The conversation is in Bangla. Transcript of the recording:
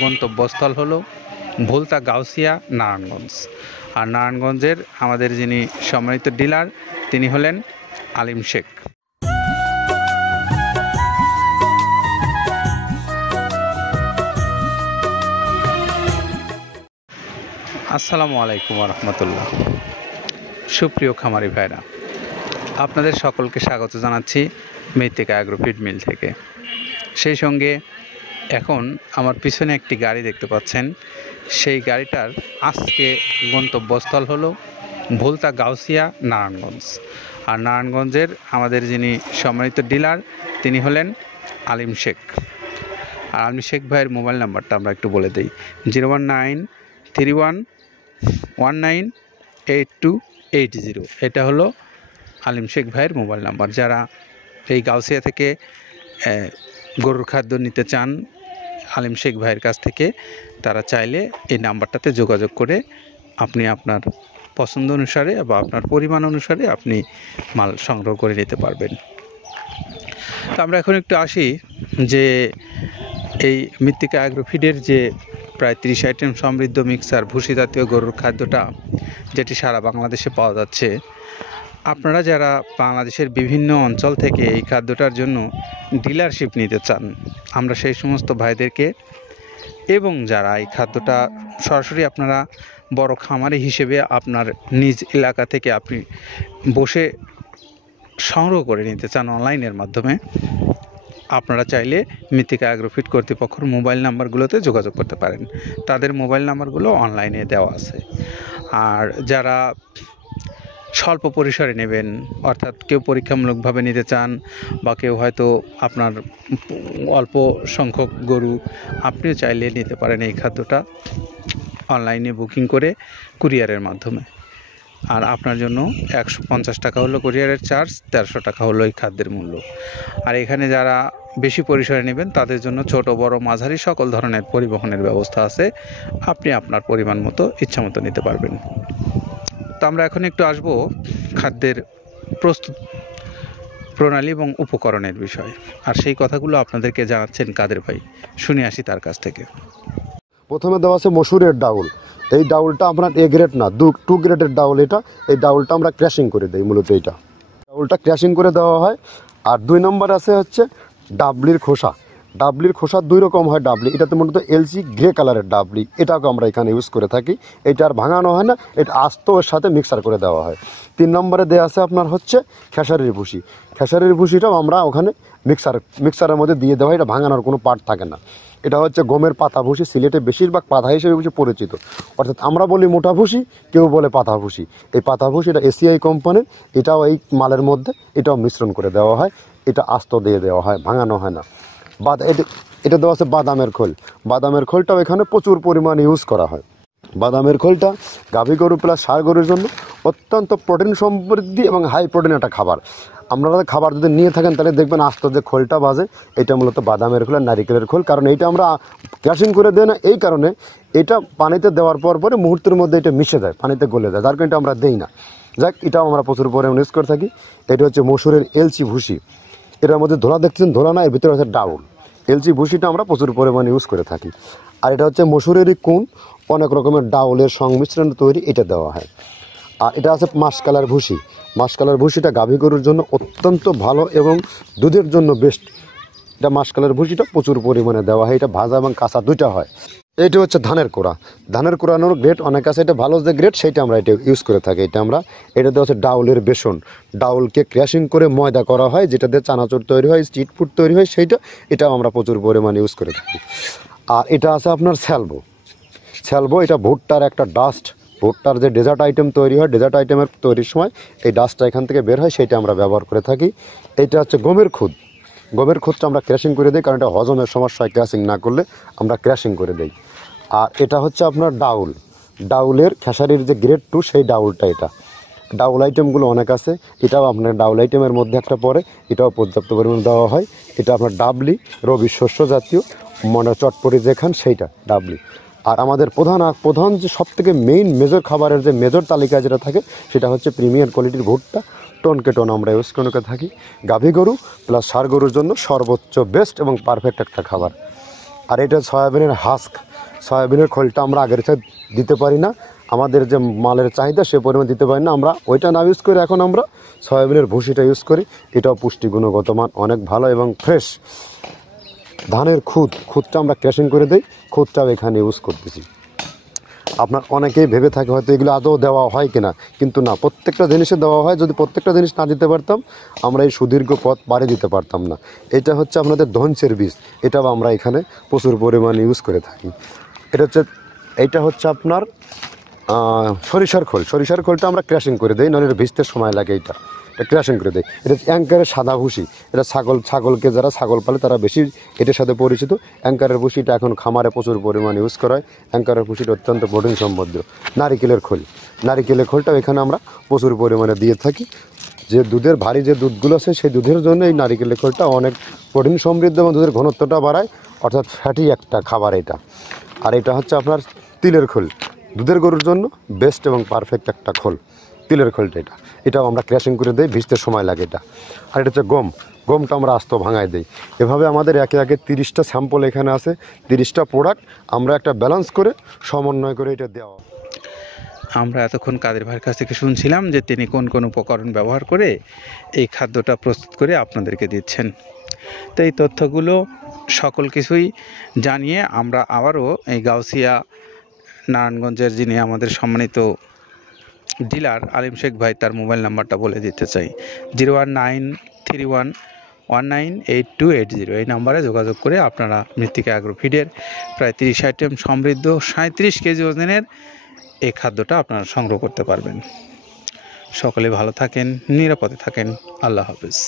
গন্তব্যস্থল হলো ভুলতা গাউসিয়া নারায়ণগঞ্জ। আর নারায়ণগঞ্জের আমাদের যিনি সম্মানিত ডিলার তিনি হলেন আলিম শেখ। আসসালামু আলাইকুম রহমতুল্লাহ। সুপ্রিয় খামারি ভাইরা, আপনাদের সকলকে স্বাগত জানাচ্ছি মৃত্তিকা অ্যাগ্রো ফিড মিল থেকে। সেই সঙ্গে এখন আমার পিছনে একটি গাড়ি দেখতে পাচ্ছেন, সেই গাড়িটার আজকে গন্তব্যস্থল হলো ভুলতা গাউসিয়া নারায়ণগঞ্জ। আর নারায়ণগঞ্জের আমাদের যিনি সম্মানিত ডিলার তিনি হলেন আলিম শেখ। আর আলিম শেখ ভাইয়ের মোবাইল নাম্বারটা আমরা একটু বলে দিই, 01931198280। এটা হলো আলিম শেখ ভাইয়ের মোবাইল নাম্বার। যারা এই গাউসিয়া থেকে গরুর খাদ্য নিতে চান আলিম শেখ ভাইয়ের কাছ থেকে, তারা চাইলে এই নাম্বারটাতে যোগাযোগ করে আপনি আপনার পছন্দ অনুসারে বা আপনার পরিমাণ অনুসারে আপনি মাল সংগ্রহ করে নিতে পারবেন। তো আমরা এখন একটু আসি যে এই মৃত্তিকা অ্যাগ্রো ফিডের যে প্রায় 30 আইটেম সমৃদ্ধ মিক্সার ভুসি জাতীয় গরুর খাদ্যটা যেটি সারা বাংলাদেশে পাওয়া যাচ্ছে, আপনারা যারা বাংলাদেশের বিভিন্ন অঞ্চল থেকে এই খাদ্যটার জন্য ডিলারশিপ নিতে চান, আমরা সেই সমস্ত ভাইদেরকে এবং যারা এই খাদ্যটা সরাসরি আপনারা বড় খামারি হিসেবে আপনার নিজ এলাকা থেকে আপনি বসে সংগ্রহ করে নিতে চান অনলাইনের মাধ্যমে, আপনারা চাইলে মৃত্তিকা অ্যাগ্রো ফিড কর্তৃপক্ষের মোবাইল নাম্বারগুলোতে যোগাযোগ করতে পারেন। তাদের মোবাইল নাম্বারগুলো অনলাইনে দেওয়া আছে। আর যারা স্বল্প পরিসরে নেবেন, অর্থাৎ কেউ পরীক্ষামূলকভাবে নিতে চান বা কেউ হয়তো আপনার অল্প সংখ্যক গরু, আপনিও চাইলে নিতে পারেন এই খাদ্যটা অনলাইনে বুকিং করে কুরিয়ারের মাধ্যমে। আর আপনার জন্য 150 টাকা হলো কুরিয়ারের চার্জ, 1300 টাকা হলো এই খাদ্যের মূল্য। আর এখানে যারা বেশি পরিসরে নেবেন তাদের জন্য ছোট বড় মাঝারি সকল ধরনের পরিবহনের ব্যবস্থা আছে, আপনি আপনার পরিমাণ মতো ইচ্ছামতো নিতে পারবেন। তো আমরা এখন একটু আসবো খাদ্যের প্রস্তুত প্রণালী এবং উপকরণের বিষয়। আর সেই কথাগুলো আপনাদেরকে জানাচ্ছেন কাদের ভাই, শুনে আসি তার কাছ থেকে। প্রথমে দেওয়া আছে মসুরের ডাউল। এই ডাউলটা আপনার এ গ্রেড না, 2 গ্রেডের ডাউল এটা। এই ডাউলটা আমরা ক্র্যাশিং করে দিই, মূলত এইটা ডাউলটা ক্র্যাশিং করে দেওয়া হয়। আর 2 নম্বর আছে হচ্ছে ডাবলির খোসা। ডাবলির খোসা 2 রকম হয় ডাবলি, এটাতে মূলত এলসি গ্রে কালারের ডাবলি, এটাকে আমরা এখানে ইউজ করে থাকি। এটা আর ভাঙানো হয় না, এটা আস্ত ওর সাথে মিক্সার করে দেওয়া হয়। 3 নম্বরে দেওয়া আছে আপনার হচ্ছে খেসারির ভুসি। খেসারির ভুসিটাও আমরা ওখানে মিক্সারের মধ্যে দিয়ে দেওয়া হয়, এটা ভাঙানোর কোনো পার্ট থাকে না। এটা হচ্ছে গমের পাতা ভুসি, সিলেটে বেশিরভাগ পাতা হিসেবে পরিচিত। অর্থাৎ আমরা বলি মোটা ভুসি, কেউ বলে পাতা ভুসি। এই পাতা ভুসি এটা এসিআই কোম্পানির, এটাও এই মালের মধ্যে এটাও মিশ্রণ করে দেওয়া হয়, এটা আস্ত দিয়ে দেওয়া হয়, ভাঙানো হয় না। এটা দেওয়া আছে বাদামের খোল। বাদামের খোলটাও এখানে প্রচুর পরিমাণে ইউজ করা হয়। বাদামের খোলটা গাভী গরু প্লাস ষাঁড় গরুর জন্য অত্যন্ত প্রোটিন সমৃদ্ধি এবং হাই প্রোটিন একটা খাবার। আপনারা খাবার যদি নিয়ে থাকেন তাহলে দেখবেন আস্ত যে খোলটা বাজে, এটা মূলত বাদামের খোল আর নারিকেলের খোল। কারণ এইটা আমরা ক্র্যাশিং করে দেয় না, এই কারণে এটা পানিতে দেওয়ার পরে মুহূর্তের মধ্যে এটা মিশে যায়, পানিতে গলে যায়, যার কারণে এটা আমরা দেই না। যাক, এটাও আমরা প্রচুর পরিমাণে ইউজ করে থাকি। এটা হচ্ছে মসুরের এলচি ভুসি। এটার মধ্যে ধোলা দেখছেন, ধোলা না, এর ভিতরে হচ্ছে ডাউল। এলচি ভুসিটা আমরা প্রচুর পরিমাণে ইউজ করে থাকি। আর এটা হচ্ছে মসুরেরই কুন, অনেক রকমের ডাউলের সংমিশ্রণ তৈরি, এটা দেওয়া হয়। আর এটা আছে মাসকালার ভুসি। মাসকালার ভুসিটা গাভী গরুর জন্য অত্যন্ত ভালো এবং দুধের জন্য বেস্ট। এটা মাসকালার ভুসিটা প্রচুর পরিমাণে দেওয়া হয়, এটা ভাজা এবং কাঁচা দুইটা হয়। এইটা হচ্ছে ধানের কোড়া। ধানের কোড়ানোর গ্রেড অনেক আছে, এটা ভালো যে গ্রেড সেইটা আমরা এটা ইউজ করে থাকি। এটা দেওয়া হচ্ছে ডাউলের বেসন। ডাউলকে ক্র্যাশিং করে ময়দা করা হয়, যেটা দিয়ে চানাচুর তৈরি হয়, স্ট্রিট ফুড তৈরি হয়, এটাও আমরা প্রচুর পরিমাণে ইউজ করে থাকি। আর এটা আছে আপনার স্যালবো। এটা ভুট্টার একটা ডাস্ট। ভুট্টার যে ডেজার্ট আইটেম তৈরি হয়, ডেজার্ট আইটেমের তৈরির সময় এই ডাস্টটা এখান থেকে বের হয়, সেইটা আমরা ব্যবহার করে থাকি। এটা হচ্ছে গমের খুদ। গমের খুদটা আমরা ক্র্যাশিং করে দিই, কারণ এটা হজমের সমস্যা হয়, ক্র্যাশিং না করলে আমরা ক্র্যাশিং করে দিই। আর এটা হচ্ছে আপনার ডাউলের খেসারির যে গ্রেড 2 সেই ডাউলটা। এটা ডাউল আইটেমগুলো অনেক আছে, এটাও আপনার ডাউল আইটেমের মধ্যে একটা পড়ে, এটাও পর্যাপ্ত পরিমাণ দেওয়া হয়। এটা আপনার ডাবলি, রবি শস্য জাতীয়, মানে চটপটি যেখান সেইটা ডাবলি। আর আমাদের প্রধান যে সবথেকে মেইন মেজর খাবারের যে মেজর তালিকা যেটা থাকে, সেটা হচ্ছে প্রিমিয়ার কোয়ালিটির ভুট্টা। টনকে টন আমরা ইউজ করে থাকি। গাভী গরু প্লাস ষাঁড় গরুর জন্য সর্বোচ্চ বেস্ট এবং পারফেক্ট একটা খাবার। আর এটা সয়াবিনের হাস্ক, সয়াবিনের খোলটা আমরা আগের থেকে দিতে পারি না, আমাদের যে মালের চাহিদা সে পরিমাণ দিতে পারি না, আমরা ওইটা না ইউজ করি, এখন আমরা সয়াবিনের ভুসিটা ইউজ করি। এটাও পুষ্টি গুণগত মান অনেক ভালো এবং ফ্রেশ। ধানের খুদটা আমরা ক্র্যাশিং করে দিই, খুদটাও এখানে ইউজ করতেছি। আপনার অনেকেই ভেবে থাকে হয়তো এগুলো আদৌ দেওয়া হয় কিনা, কিন্তু না, প্রত্যেকটা জিনিসে দেওয়া হয়। যদি প্রত্যেকটা জিনিস না দিতে পারতাম আমরা এই সুদীর্ঘ পথ পাড়ি দিতে পারতাম না। এটা হচ্ছে আপনাদের ধনচের বীজ, এটাও আমরা এখানে প্রচুর পরিমাণে ইউজ করে থাকি। এইটা হচ্ছে আপনার সরিষার খোলটা আমরা ক্র্যাশিং করে দিই, নাহলে এটা ভিজতে সময় লাগে। এটা ক্র্যাশিং করে দেয়। এটা অ্যাঙ্কারের সাদা ভুসি, এটা ছাগলকে যারা ছাগল পালে তারা বেশি এটার সাথে পরিচিত। অ্যাঙ্কারের ভুসিটা এখন খামারে প্রচুর পরিমাণে ইউজ করা হয়। অ্যাঙ্কারের ভুসিটা অত্যন্ত প্রোটিন সমৃদ্ধ। নারিকেলের খোলটাও এখানে আমরা প্রচুর পরিমাণে দিয়ে থাকি। যে দুধের ভারী যে দুধগুলো আছে সেই দুধের জন্য এই নারিকেলের খোলটা অনেক প্রোটিন সমৃদ্ধ এবং দুধের ঘনত্বটা বাড়ায়, অর্থাৎ ফ্যাটি একটা খাবার এটা। আর এটা হচ্ছে আপনার তিলের খোল, দুধের গরুর জন্য বেস্ট এবং পারফেক্ট একটা খোল, তিলের খোলটা। এটাও আমরা ক্র্যাশিং করে দিই, ভিজতে সময় লাগে এটা। আর এটা হচ্ছে গমটা আমরা আস্ত ভাঙায় দিই। এভাবে আমাদের একে 30টা স্যাম্পল এখানে আছে, 30টা প্রোডাক্ট আমরা একটা ব্যালেন্স করে সমন্বয় করে এটা দেওয়া। আমরা এতক্ষণ কাদের ভাইয়ের কাছ থেকে শুনছিলাম যে তিনি কোন কোন উপকরণ ব্যবহার করে এই খাদ্যটা প্রস্তুত করে আপনাদেরকে দিচ্ছেন। তো এই তথ্যগুলো সকল কিছুই জানিয়ে আমরা আবারও এই গাউসিয়া নারায়ণগঞ্জের যিনি আমাদের সম্মানিত ডিলার আলিম শেখ ভাই, তার মোবাইল নাম্বারটা বলে দিতে চাই। 01931198280। এই নাম্বারে যোগাযোগ করে আপনারা মৃত্তিকা অ্যাগ্রো ফিডের প্রায় 30 আইটেম সমৃদ্ধ 37 কেজি ওজনের এই খাদ্যটা আপনারা সংগ্রহ করতে পারবেন। সকলে ভালো থাকেন, নিরাপদে থাকেন। আল্লাহ হাফেজ।